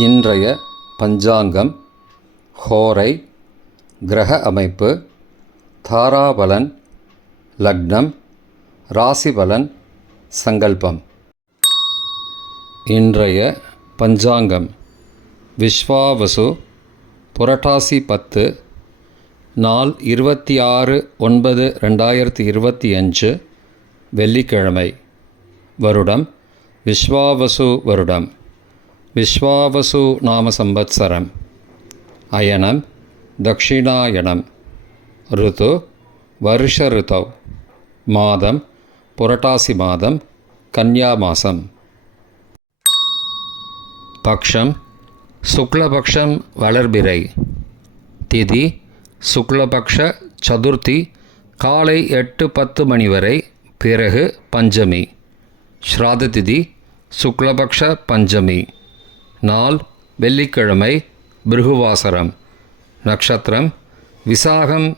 இன்றைய பஞ்சாங்கம், ஹோரை, கிரக அமைப்பு, தாராபலன், லக்னம், ராசிபலன், சங்கல்பம். இன்றைய பஞ்சாங்கம் விஸ்வாவசு, புரட்டாசி 10, நாள் 26/9/2025, வெள்ளிக்கிழமை. வருடம் விஸ்வாவசு வருடம். விஸ்வாவசு நாம சம்பத்சரம். அயனம் தக்ஷிணாயனம். ருது வருஷ ருதவ். மாதம் புரட்டாசி மாதம், கன்யா மாசம். பக்ஷம் சுக்லபக்ஷம் வளர்பிறை. திதி சுக்லபக்ஷ சதுர்த்தி காலை 8:10 மணி வரை, பிறகு பஞ்சமி. ஸ்ராத திதி சுக்லபக்ஷ பஞ்சமி. நாள் வெள்ளிக்கிழமை, பிருகுவாசரம். நட்சத்திரம் விசாகம்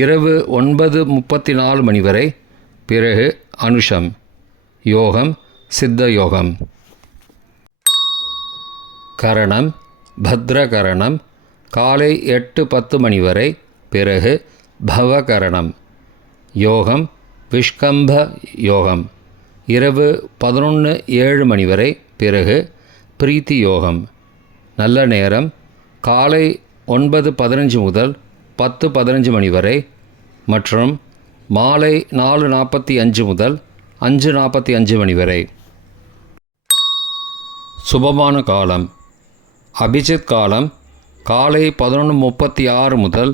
இரவு 9:34 மணி வரை, பிறகு அனுஷம். யோகம் சித்த யோகம். கரணம் பத்ரகரணம் காலை 8:10 மணி வரை, பிறகு பவகரணம். யோகம் விஷ்கம்ப யோகம் இரவு 11:07 மணி வரை, பிறகு பிரீத்தி யோகம். நல்ல நேரம் காலை 9:15 முதல் 10:15 மணி வரை மற்றும் மாலை 4:45 முதல் 5:45 மணி வரை. சுபமான காலம் அபிஜித் காலம் காலை 11:36 முதல்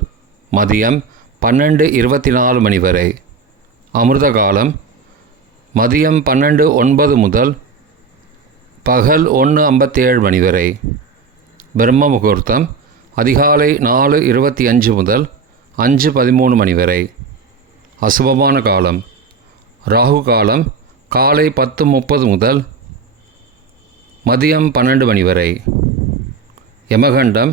மதியம் 12:24 மணி வரை. அமிர்த காலம் மதியம் 12:09 முதல் பகல் 1:57 மணி வரை. பிரம்ம முகூர்த்தம் அதிகாலை 4:25 முதல் 5:13 மணி வரை. அசுபமான காலம் ராகு காலம் காலை 10:30 முதல் மதியம் 12 மணி வரை. யமகண்டம்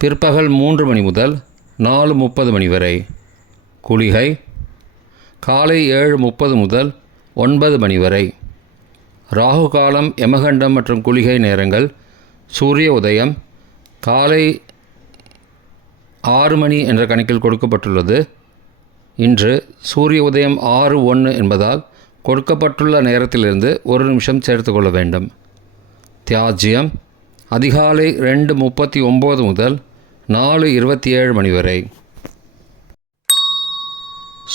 பிற்பகல் 3 மணி முதல் 4:30 மணி வரை. குளிகை காலை 7:30 முதல் 9 மணி வரை. ராகு காலம், யமகண்டம் மற்றும் குளிகை நேரங்கள்: சூரிய உதயம் காலை 6 மணி என்ற கணக்கில் கொடுக்கப்பட்டுள்ளது. இன்று சூரிய உதயம் 6:01 என்பதால் கொடுக்கப்பட்டுள்ள நேரத்திலிருந்து 1 நிமிஷம் சேர்த்து கொள்ள வேண்டும். தியாஜ்யம் அதிகாலை 2:39 முதல் 4:27 மணி வரை.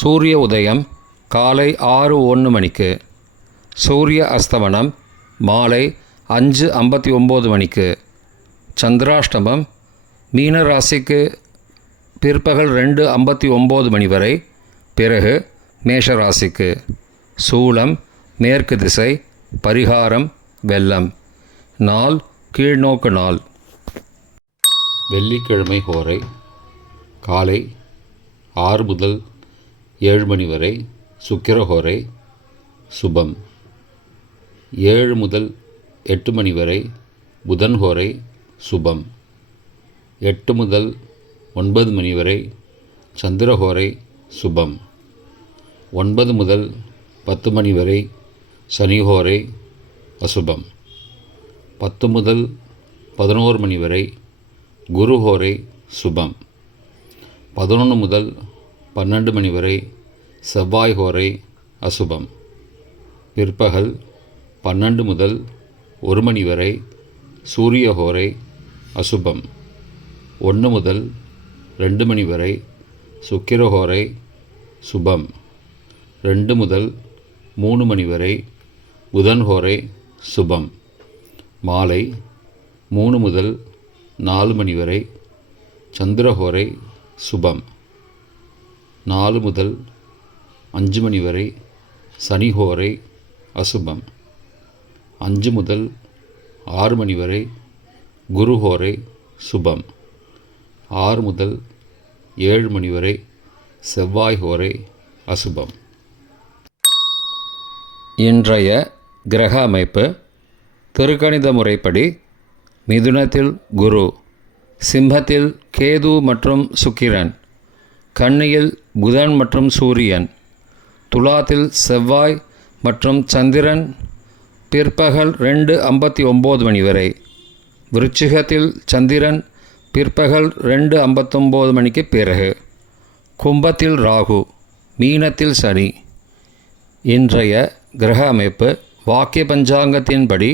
சூரிய உதயம் காலை 6:01 மணிக்கு. சூரிய அஸ்தமனம் மாலை 5:59 மணிக்கு. சந்திராஷ்டமம் மீன ராசிக்கு பிற்பகல் 2:59 மணி வரை, பிறகு மேஷ ராசிக்கு. சூலம் மேற்கு திசை. பரிகாரம் வெள்ளம். நாள் கீழ்நோக்கு நாள். வெள்ளிக்கிழமை ஹோரை காலை 6 முதல் 7 மணி வரை, சுக்கிரஹோரை சுபம். 7 முதல் 8 மணி வரை, புதன் ஹோரை சுபம். 8 முதல் 9 மணி வரை, சந்திரஹோரை சுபம். 9 முதல் 10 மணி வரை, சனிஹோரை அசுபம். 10 முதல் 11 மணி வரை, குருஹோரை சுபம். 11 முதல் 12 மணி வரை, செவ்வாய் ஹோரை அசுபம். பிற்பகல் 12 முதல் 1 மணி வரை, சூரிய ஹோரை அசுபம். 1 முதல் 2 மணி வரை, சுக்கிரஹோரை சுபம். 2 முதல் 3 மணி வரை, புதன் ஹோரை சுபம். மாலை 3 முதல் 4 மணி வரை, சந்திரஹோரை சுபம். 4 முதல் 5 மணி வரை, சனிஹோரை அசுபம். 5 முதல் 6 மணி வரை, குருஹோரை சுபம். 6 முதல் 7 மணி வரை, செவ்வாய் ஹோரை அசுபம். இன்றைய கிரக அமைப்பு: திருக்கணித முறைப்படி மிதுனத்தில் குரு, சிம்மத்தில் கேது மற்றும் சுக்கிரன், கன்னியில் புதன் மற்றும் சூரியன், துலாத்தில் செவ்வாய் மற்றும் சந்திரன், பிற்பகல் 2:59 மணி வரை. விருச்சிகத்தில் சந்திரன் பிற்பகல் 2:59 மணிக்கு பிறகு. கும்பத்தில் ராகு, மீனத்தில் சனி. இன்றைய கிரக அமைப்பு வாக்கிய பஞ்சாங்கத்தின்படி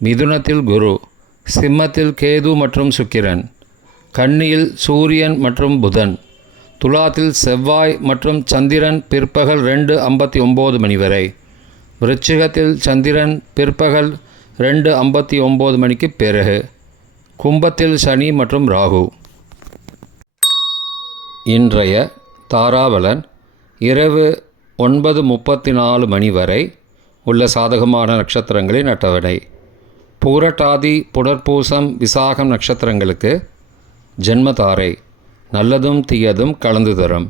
மிதுனத்தில் குரு, சிம்மத்தில் கேது மற்றும் சுக்கிரன், கன்னியில் சூரியன் மற்றும் புதன், துலாத்தில் செவ்வாய் மற்றும் சந்திரன் பிற்பகல் 2:59 மணி வரை. விருச்சிகத்தில் சந்திரன் பிற்பகல் 2:59 மணிக்கு பிறகு. கும்பத்தில் சனி மற்றும் ராகு. இன்றைய தாராபலன் இரவு 9:34 மணி வரை உள்ள சாதகமான நட்சத்திரங்களின் அட்டவணை. பூரட்டாதி, புனர்பூசம், விசாகம் நட்சத்திரங்களுக்கு ஜென்மதாரை, நல்லதும் தீயதும் கலந்து தரும்.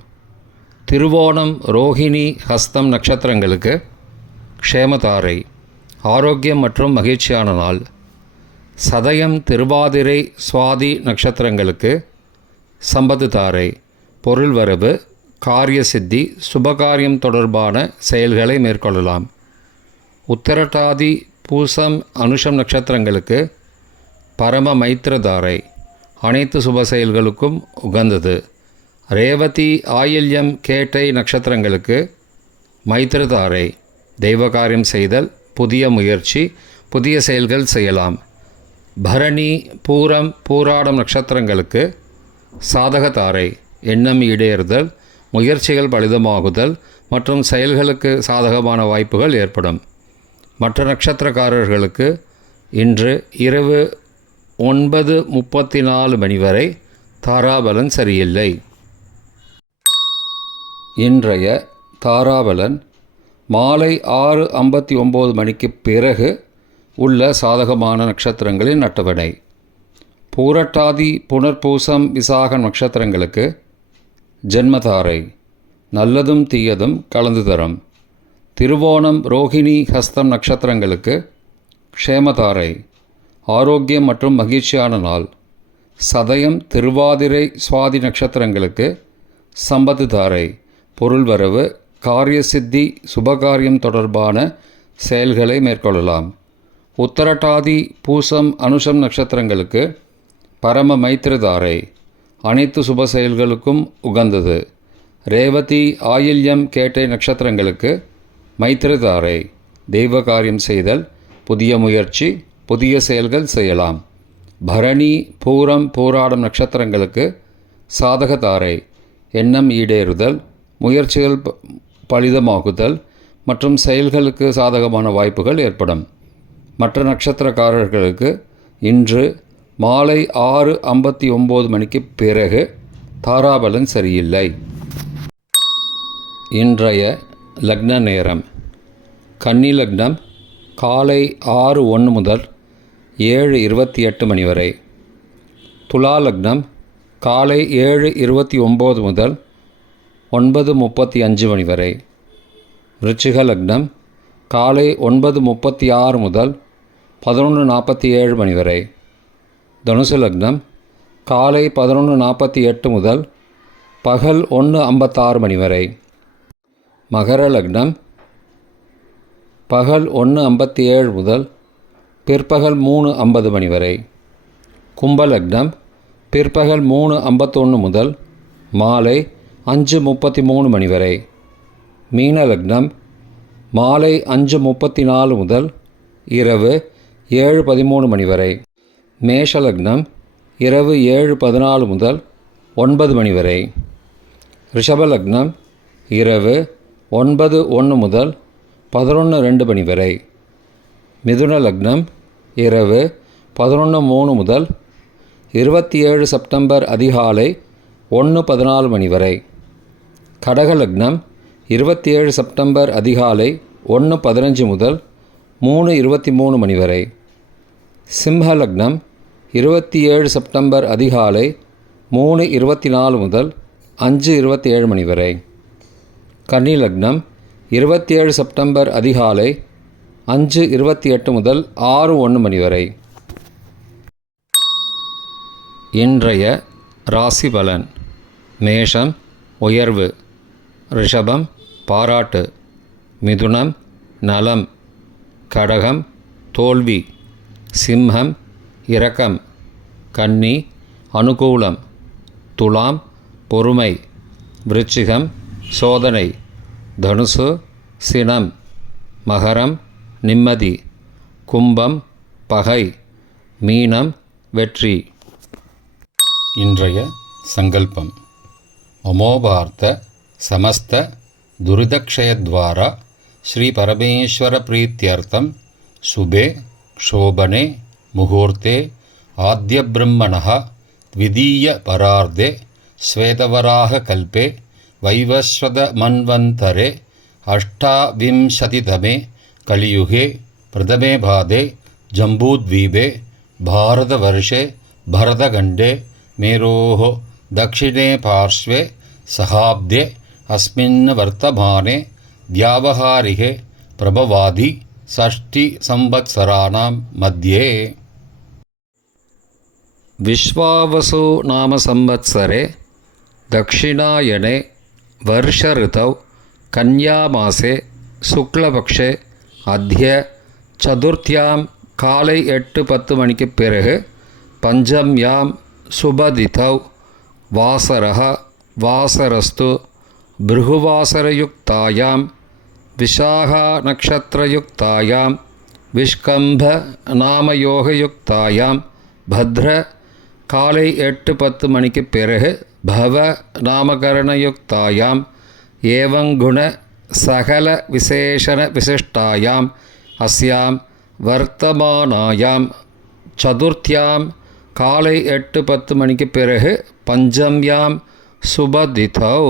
திருவோணம், ரோஹிணி, ஹஸ்தம் நட்சத்திரங்களுக்கு க்ஷேமதாரை, ஆரோக்கியம் மற்றும் மகிழ்ச்சியான நாள். சதயம், திருவாதிரை, சுவாதி நட்சத்திரங்களுக்கு சம்பத்து தாரை, பொருள் வரவு, காரிய சித்தி, சுபகாரியம் தொடர்பான செயல்களை மேற்கொள்ளலாம். உத்திரட்டாதி, பூசம், அனுஷம் நட்சத்திரங்களுக்கு பரம மைத்திரதாரை, அனைத்து சுப செயல்களுக்கும் உகந்தது. ரேவதி, ஆயில்யம், கேட்டை நட்சத்திரங்களுக்கு மைத்திரதாரை, தெய்வகாரியம் செய்தல், புதிய முயற்சி, புதிய செயல்கள் செய்யலாம். பரணி, பூரம், பூராடம் நட்சத்திரங்களுக்கு சாதகதாரை, எண்ணம் ஈடேறுதல், முயற்சிகள் பலிதமாகுதல் மற்றும் செயல்களுக்கு சாதகமான வாய்ப்புகள் ஏற்படும். மற்ற நட்சத்திரக்காரர்களுக்கு இன்று இரவு 9:34 மணி வரை தாராபலன் சரியில்லை. இன்றைய தாராபலன் மாலை 6:59 மணிக்கு பிறகு உள்ள சாதகமான நட்சத்திரங்களின் அட்டவணை. பூரட்டாதி, புனர்பூசம், விசாக நட்சத்திரங்களுக்கு ஜென்மதாரை, நல்லதும் தீயதும் கலந்து தரும். திருவோணம், ரோஹிணி, ஹஸ்தம் நட்சத்திரங்களுக்கு க்ஷேமதாரை, ஆரோக்கியம் மற்றும் மகிழ்ச்சியான நாள். சதயம், திருவாதிரை, சுவாதி நட்சத்திரங்களுக்கு சம்பத்து தாரை, பொருள் வரவு, காரிய சித்தி, சுபகாரியம் தொடர்பான செயல்களை மேற்கொள்ளலாம். உத்தரட்டாதி, பூசம், அனுஷம் நட்சத்திரங்களுக்கு பரம மைத்திரதாரை, அனைத்து சுப செயல்களுக்கும் உகந்தது. ரேவதி, ஆயில்யம், கேட்டை நட்சத்திரங்களுக்கு மைத்திரதாரை, தெய்வ காரியம் செய்தல், புதிய முயற்சி, புதிய செயல்கள் செய்யலாம். பரணி, பூரம், பூராடம் நட்சத்திரங்களுக்கு சாதகதாரை, எண்ணம் ஈடேறுதல், முயற்சிகள் பலிதமாகுதல் மற்றும் செயல்களுக்கு சாதகமான வாய்ப்புகள் ஏற்படும். மற்ற நட்சத்திரக்காரர்களுக்கு இன்று மாலை 6:59 மணிக்கு பிறகு தாராபலன் சரியில்லை. இன்றைய லக்ன நேரம். கன்னி லக்னம் காலை 6:01 முதல் 7:28 மணி வரை. துலா லக்னம் காலை 7:29 முதல் 9:35 மணி வரை. விருச்சிக லக்னம் காலை 9:36 முதல் 11:47 மணி வரை. தனுசு லக்னம் காலை 11:48 முதல் பகல் 1:56 மணி வரை. மகர லக்னம் பகல் 1:57 முதல் பிற்பகல் 3:50 மணி வரை. கும்ப லக்னம் பிற்பகல் 3:51 முதல் மாலை 5:33 மணி வரை. மீன லக்னம் மாலை 5:34 முதல் இரவு 7:13 மணி வரை. மேஷ லக்னம் இரவு 7:14 முதல் 9 மணி வரை. ரிஷப லக்னம் இரவு 9:01 முதல் 11:02 மணி வரை. மிதுன லக்னம் இரவு 11:03 முதல் 27 செப்டம்பர் அதிகாலை 1:14 மணி வரை. கடக லக்னம் 27 செப்டம்பர் அதிகாலை 1:15 முதல் 3:23 மணி வரை. சிம்ம லக்னம் 27 செப்டம்பர் அதிகாலை 3:24 முதல் 5:27 மணி வரை. கன்னி லக்னம் 27 செப்டம்பர் அதிகாலை 5:28 முதல் 6:01 மணி வரை. இன்றைய ராசி பலன். மேஷம் உயர்வு, ரிஷபம் பாராட்டு, மிதுனம் நலம், கடகம் தோல்வி. சிம்மம் இரக்கம். கன்னி அனுகூலம். துலாம் பொறுமை. விருச்சிகம் சோதனை. தனுசு சினம். மகரம் நிம்மதி. கும்பம் பகை. மீனம் வெற்றி. இன்றைய சங்கல்பம். அமோபார்த்த சமஸ்த துரிதக்ஷயத்வாரா ஸ்ரீ பரமேஸ்வர பிரீத்யர்த்தம் சுபே க்ஷோபனே முகூர்த்தே ஆத்ய பிரம்மணः த்விதீய பரார்த்தே ஸ்வேதவராக கல்பே வைவஸ்வத மன்வந்தரே அஷ்டாவிம்சதிதமே கலியுகே பிரதமே பாதே ஜம்பூத்வீபே பாரதவர்ஷே பரதகண்டே மேரோः दक्षिणे पार्श्वे सहाब्दे अस्मिन् वर्तमाने व्यावहारिके प्रभवादि षष्टिसंवत्सराणां मध्ये विश्वावसु नाम संवत्सरे दक्षिणायने वर्षऋतौ कन्यामासे शुक्लपक्षे अद्य चतुर्थ्यां काले 8:10 मणिக்கு பிறகு பஞ்சம்யாம் சுபதிதௌ வாசரः வாசரஸ்து பிருகுவாசரயுக்தாயாம் விஷாகா நக்ஷத்ரயுக்தாயாம் விஷ்கம்ப நாமயோகயுக்தாயாம் பத்ர காலை 8:10 மணிக்கு பிறகு பவ நாமகரணயுக்தாயாம் ஏவங்குண சகல விசேஷண விசிஷ்டாயாம் அஸ்யாம் வர்த்தமானாயாம் சதுர்த்தியாம் காலை 8:10 மணிக்கு பிறகு பஞ்சம்யாம் சுபதிதௌ